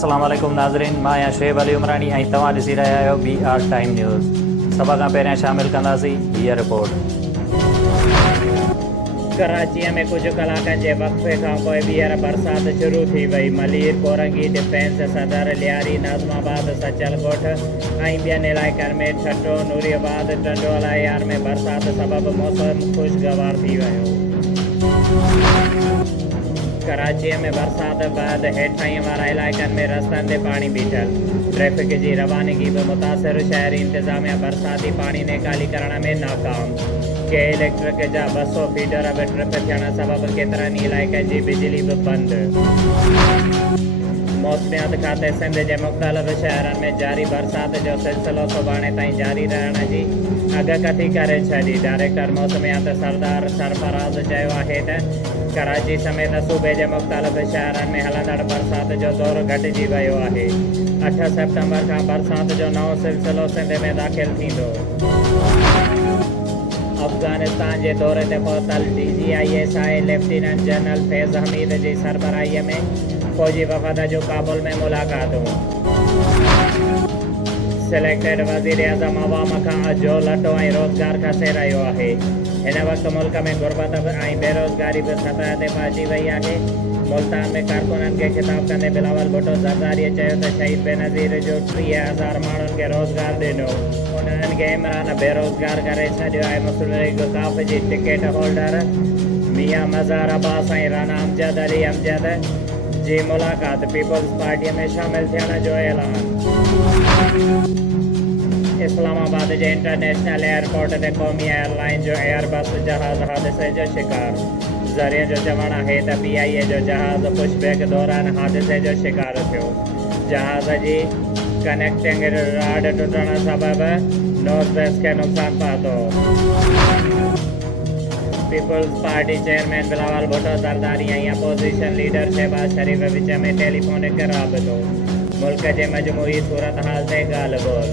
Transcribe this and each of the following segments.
अस्सलाम वालेकुम नाज़रीन, मां आहियां शुएब अली उमरानी ऐं तव्हां ॾिसी रहिया आहियो BR टाइम न्यूज़। सभ खां पहिरियां शामिलु कंदासीं हीअ रिपोर्ट। कराची में कुछ कलाकनि जे वक़्फ़े खां पोइ ॿीहर बरसाति शुरू थी वई। मलीर, कोरंगी, डिफेंस, सदर, लियारी, नाज़माबाद, सचलकोट ऐं ॿियनि इलाइक़नि में ठट्टो, नूरियाबाद, टंडोला यार में बरसाति सबबि मौसम ख़ुशगवार थी वियो। कराची में बरसाति बैदि हेठाईं वारा इलाइक़नि में रस्तनि ते पाणी बीठल। ट्रैफ़िक जी रवानगी बि मुतासिर। शहरी इंतज़ामिया बरसाती पाणी निकाली करण में नाकाम। के इलेक्ट्रिक जा 200 फीडर बि ट्रिप थियण सबबि केतिरनि इलाइक़नि जी बिजली बि बंदि। मौसमियात खाते सिंध जे मुख़्तलिफ़ शहरनि में जारी बरसाति जो सिलसिलो सुभाणे ताईं जारी रहण जी आगाही करे छॾी। डायरेक्टर मौसमियात सरदार सरफराज़ चयो आहे त कराची समेत सूबे जे मुख़्तलिफ़ शहरनि में हलंदड़ बरसाति जो दौरु घटिजी वियो आहे। 8 सेप्टेम्बर खां बरसाति जो नओं सिलसिलो सिंध में दाख़िल थींदो। अफ़गानिस्तान जे दौरे ते पहुतल DGISI लेफ्टिनेंट जनरल फैज़ हमीद जी सरबराहीअ में फ़ौजी वफ़द जो काबुल में मुलाक़ातूं। सिलेक्टेड वज़ीर आज़म अवाम खां अजो लटो ऐं रोज़गार खसे रहियो आहे। हिन वक़्तु मुल्क में गुरबत ऐं बेरोज़गारी बि सतह ते पहुची वई आहे। मुल्तान में कारकुननि खे ख़िताब कंदे बिलावल भुट्टो ज़रदारीअ चयो त शहीद बेनज़ीर जो 30,000 माण्हुनि खे रोज़गार ॾिनो। उन्हनि खे इमरान बेरोज़गार करे छॾियो आहे। मुस्लिम लीग काफ़ जी टिकट होल्डर मियां मज़ार अब्बास ऐं राना अमजद अली अमजद जी मुलाक़ात। पीपल्स पार्टीअ में शामिल थियण जो ऐलान। इस्लामाबाद जे इंटरनेशनल एयरपोर्ट ते क़ौमी एयरलाइन जो एयरबस जहाज़ हादिसे जो शिकार। ज़रिए जो चवणु आहे त PIA जो जहाज़ पुशबैक दौरान हादिसे जो शिकार थियो। जहाज़ जी कनेक्टिंग राड टुटण सबबि नोज़ खे नुक़सान पहुतो। People's party chairman Bilawal Bhutto Zardari ऐं अपोज़िशन लीडर शहबाज शरीफ़ विच में टेलीफोनिक राबितो। मुल्क जे मजमूई सूरत हाल ते ॻाल्हि ॿोल।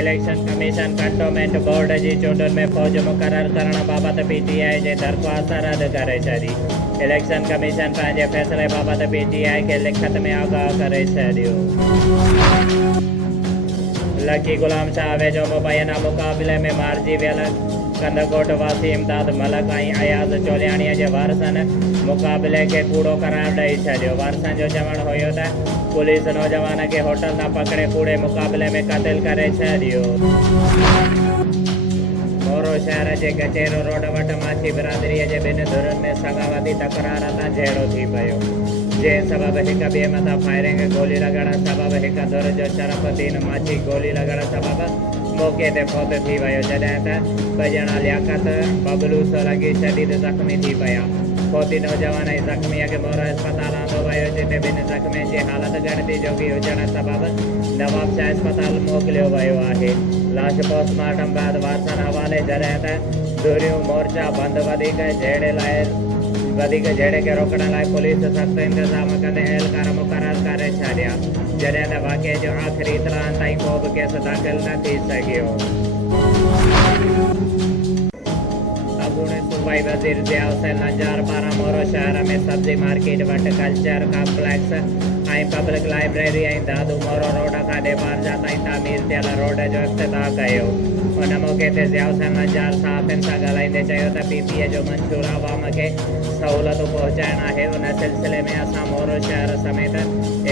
इलेक्शन कमीशन कंटोनमेंट बोर्ड जी चूंडुनि में फ़ौज मुक़ररु करण बाबति PTI जे दरख़्वास्त रद्द करे छॾी। इलेक्शन कमीशन पंहिंजे फ़ैसिले बाबति PTI खे लिखत में आगाह करे छॾियो। लकी गुलाम शाह वेझो मुबैना मुक़ाबले में मारिजी वियल कंदकोट वासी इमदाद मलक ऐं अयाज़ चोलियाणीअ जे वारसनि मुक़ाबले खे कूड़ो करार ॾेई छॾियो। वारसनि जो चवणु हुयो त पुलिस नौजवान खे होटल तां पकिड़े कूड़े मुक़ाबले में क़तल करे छॾियो। मोरो शहर जे गचेरो रोड वटि माछी बिरादरीअ जे 2 धुरनि में सगावती तकरार तां जहिड़ो थी पियो, जंहिं सबबि हिक ॿिए मथां फायरिंग गोली लॻण सबबि हिक धुर जो शरफ़ुद्दीन माछी गोली लॻण सबबि मौक़े ते फ़ौत थी वियो, जॾहिं त 2 ॼणा लियाकत बबलू लॻी शदीद ज़ख़्मी थी पिया। फ़ौती नौजवान ऐं ज़ख़्मीअ खे मोरो अस्पताल आंदो वियो, जिते 2 ज़ख़्मियुनि जी हालत ॻणिती जोगी हुजण सबबि नवाब शाह अस्पताल मोकिलियो वियो आहे। लाश पोस्टमार्टम बैदि वारसनि हवाले, जॾहिं त धुरियूं मोर्चा बंदि वधीक जहिड़े खे रोकण लाइ पुलिस सख़्त इंतज़ाम कंदे एहलकार मुक़ररु करे छॾिया, जॾहिं त वाक़िए जो आख़िरी इतलाह ताईं को बि केस दाख़िल न थी सघियो। अॻूणे सूबाई वज़ीर ज़िया हुसैन नंजार पारां मोरो शहर में सब्ज़ी मार्केट वटि कल्चर कॉम्प्लेक्स ऐं पब्लिक लाइब्रेरी ऐं दादू मोरो रोड खां डेपारजा ताईं तामीर थियल रोड जो इफ़्तिताह कयो। उन मौक़े ते ज़िया हुसैन नंजार साफ़िन सां ॻाल्हाईंदे चयो त PPA जो मंशूर आवाम खे सहूलियतूं पहुचाइणु आहे। उन सिलसिले में असां मोरो शहर समेत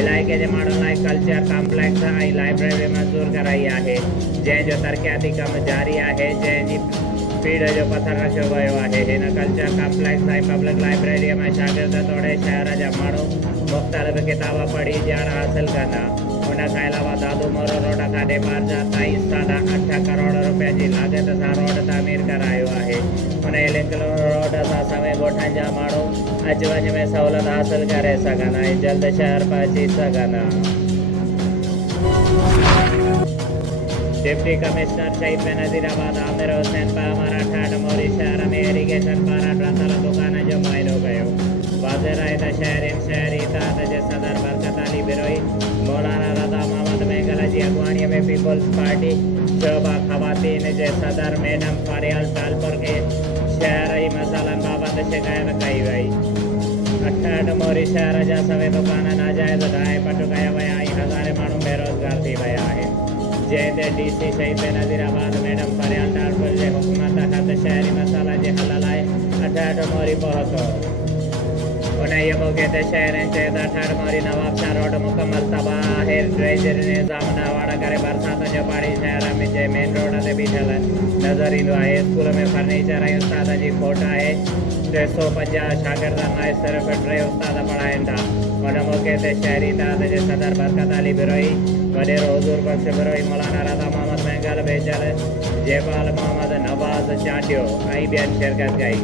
इलाइक़े जे माण्हुनि लाइ कल्चर कॉम्प्लेक्स ऐं लाइब्रेरी मंज़ूरु कराई आहे, जंहिंजो तरक़ियाती कमु जारी आहे, जंहिंजी पीढ़ जो पथर रखियो वियो आहे। हिन कल्चर कॉम्प्लेक्स ऐं पब्लिक लाइब्रेरीअ में शागिर्द तोड़े शहर जा माण्हू मुख़्तलिफ़ किताब पढ़ी ॼाण हासिल कंदा। उन खां अलावा दादू मोरो रोड खां डेपारजा ताईं 8.5 करोड़ रुपए जी लागत सां रोड तामीर करायो आहे। उन लिंक रोड सां सवें ॻोठनि जा माण्हू अचु वञ में सहूलियत हासिल करे सघंदा ऐं जल्द शहर पहुची सघंदा। डिप्टी कमिश्नर शहीद बेनज़ीराबाद आमिर हुसैन पारां ठाठ मोरी शहर में इरीगेशन पारां ठातल दुकान जो मुआइनो कयो। वाज़ेह आहे त शहरी इताद जे सदर बरकत अली बिरोई मौलाना रज़ा मोहम्मद मेंगल जी अॻुवाणीअ में पीपल्स पार्टी शोबा ख़वातीन जे सदर मैडम फारियाल तालपुर खे शहरी मसाइलनि बाबति शिकायत कई वई। 68 मोरी शहर जा सभई दुकान नाजाइज़ ढाहे पट कया विया ऐं हज़ारे माण्हू बेरोज़गार थी विया आहिनि जंहिं ते DC शहीद नज़ीराबाद मैडम फरियाल ठाकुर जे हुकूमत हद शहरी मसाला जे हल लाइ 68 मोरी पहुतो उन ये मौके ते शहरनि चयो त 68 मोरी नवाबशाह रोड मुकमल तबाह आहे ड्रेनेज निज़ाम न हुअण करे बरसाति जो पाणी शहर में जे मेन रोड ते बीठल नज़र ईंदो आहे स्कूल में फर्नीचर ऐं उस्ताद जी खोट आहे 350 शागिर्दनि लाइ सिर्फ़ु 3 उस्ताद पढ़ाइनि था उन मौके ते शहरी इत्तेहाद जे सदर बरकत अली बिरोही वॾेरो हुज़ूर बख़्श बिरोही मौलाना रज़ा मोहम्मद महंगल बेचल जयपाल मोहम्मद नवाज़ चाटियो ऐं ॿियनि शिरकत कई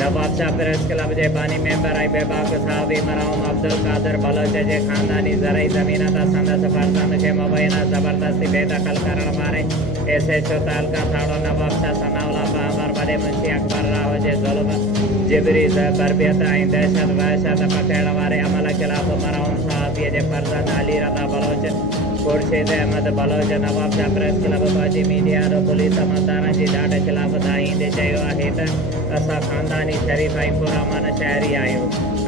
नवाबशाह प्रेस क्लब जे बानी मेंबर ऐं बेबाक साहबी मरहूम अब्दुल कादिर बलोच जे ख़ानदानी ज़रई ज़मीन तां संदसि फर्ज़ंद खे मुबैना ज़बरदस्ती बेदख़ल करण वारे SHO तालका थाणो नवाबशाह सनाउल्लाह पहमर वॾे मुंशी अकबर राव जे ज़ुल्म जिबरी बरबियत ऐं दहशत वहशत पकड़ण वारे अमल ख़िलाफ़ मरहूम साहबीअ जे फर्ज़ंद अली रज़ा बलोच खुर्शीद अहमद बलोच नवाबशाह प्रेस क्लब फौजी मीडिया पुलिस अमलदारनि जी ॾाढ ख़िलाफ़ दाहींदे चयो आहे त असां ख़ानदानी शरीफ़ ऐं पुरअमन शहरी आहियूं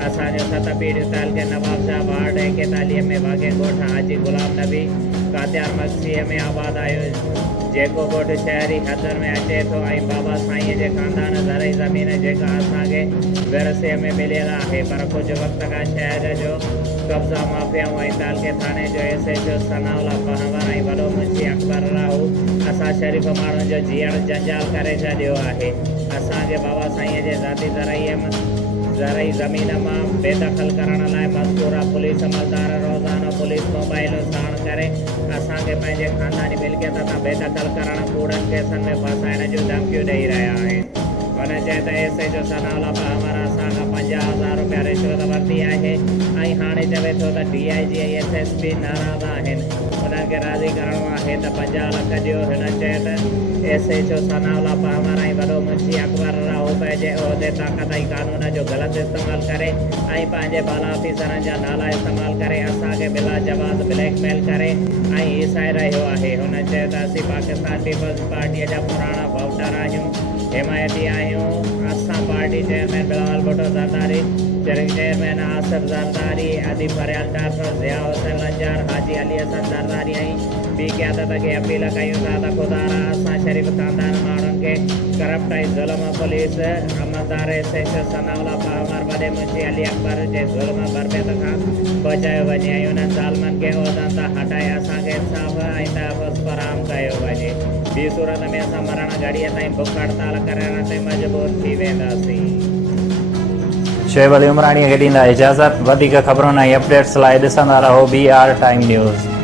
असांजो 7 पीढ़ियूं तालके नवाबशाह वार्ड 41 में वाक़े ॻोठ हाजी गुलाम नबी कात्यार मक्सीअ में आबाद आहियो जेको ॻोठ शहरी हदनि में अचे थो ऐं बाबा साईंअ जे ख़ानदान ज़रई ज़मीन जेका असांखे विरसे में मिलियल आहे पर कुझु वक़्त खां शहर जो कब्ज़ा माफ़ियाऊं ऐं तालके थाणे जो SHO सनाउल्लाह पहमर ऐं वॾो मुंशी अकबर राव असां शरीफ़ माण्हुनि जो जीअण जंजाल करे छॾियो आहे असांखे बाबा साईंअ जे ज़ाती ज़रई ज़मीन मां बेदख़ल करण लाइ मज़कूरा पुलिस अमलदार रोज़ानो पुलिस मोबाइलूं साण करे असांखे पंहिंजे ख़ानदानी मिल्कियत तां बेदख़ल करण कूड़नि केसनि में फसाइण जूं धमकियूं ॾेई रहिया आहिनि हुन चयो त SHO सनाउल्लाह पहमर असांखां 50,000 रुपया रिश्वत वरिती आहे ऐं हाणे चवे थो त DIG ऐं SSP नाराज़ आहिनि उन्हनि खे राज़ी करिणो आहे त 50 लख ॾियो हिन चयो त SHO सनाउल्लाह पहमर ऐं वॾो मुंशी अकबर राव पंहिंजे उहिदे ताक़त ऐं कानून जो ग़लति इस्तेमालु करे ऐं पंहिंजे बाला ऑफिसरनि जा नाला इस्तेमालु करे असांखे बिला जवाज़ ब्लैकमेल करे ऐं ईसाए रहियो आहे हुन चयो त असीं पाकिस्तान पीपल्स पार्टीअ जा पुराणा वोटर आहियूं हिमायती आहियूं असां पार्टी चेयरमैन बिलावल भुट्टो ज़रदारी चेयरमैन आसिफ ज़रदारी अदी फरियाल ठाकुर ज़िया हुसैन लंजार हाजी अली हसन ज़रदारी ऐं ॿी क़यादत खे अपील कयूं था त ख़ुदारा असां शरीफ़ ख़ानदान माण्हुनि खे करप्ट ऐं ज़ुल्म पुलिस अमलदार SHO सनाउल्लाह पहमर वॾे मुंशी अली अकबर जे ज़ुल्म बरबियत खां बचायो वञे ऐं उन्हनि ज़ालिमनि खे उहिदनि तां हटाए असांखे इंसाफ़ ऐं तहफ़ुज़ फ़राहम कयो वञे ॿी सूरत में असां मरण घड़ीअ ताईं बुख हड़ताल करण ते मजबूर थी वेंदासीं शोएब अली उमराणीअ खे ॾींदा इजाज़त वधीक ख़बरुनि ऐं अपडेट्स लाइ ॾिसंदा रहो BR टाइम न्यूज़।